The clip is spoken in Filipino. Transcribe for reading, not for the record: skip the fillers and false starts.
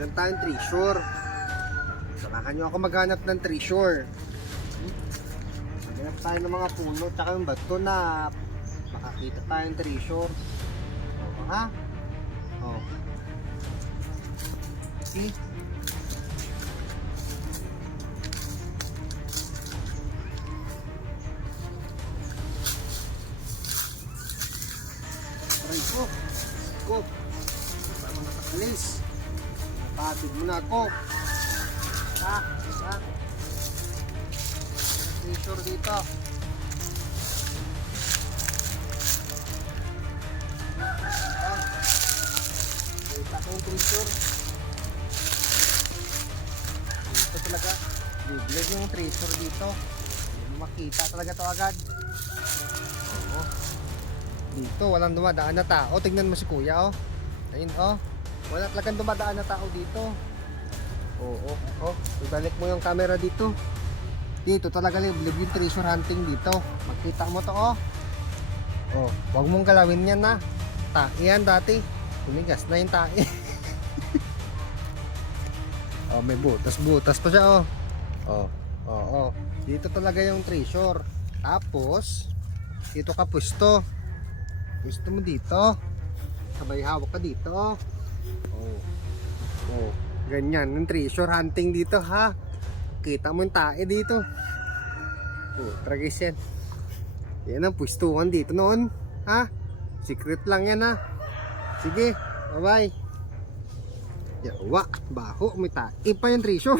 Hanap tayong treasure. Samahan nyo ako maghanap ng treasure. Maghanap tayo ng mga puno tsaka yung bato na makakita tayong treasure. O, ha? O. See? Try ko. Go. Para makakalis. Napatid mo na ako. Ha? Ha? Treasure dito. Kita ko yung treasure. Dito talaga. Biblig yung treasure dito. Hindi mo makita talaga to agad. Oo. Dito walang dumadaan na tao. Tingnan mo si kuya oh. Ayun oh. Wala talagang dumadaan na tao dito. Oo. Oh. Ibalik mo yung camera dito. Dito talaga liblib yung treasure hunting dito. Makita mo to oh. Oh. Huwag mong galawin yan na. Tae yan dati. Tumigas na yung tae. Oh, may butas-butas pa siya oh. Oh. Oh, oh. Dito talaga yung treasure. Tapos dito ka pwesto. Pwesto mo dito. Sabay hawak ka dito. Oh. Oh. Ganyan yung treasure hunting dito ha. Kita mo yung tae dito. Oh, tragis yan. Yan ang pwestuhan dito noon. Ha? Secret lang yan ha. Sige. Bye bye. Yawa. Baho. May tae pa yung treasure.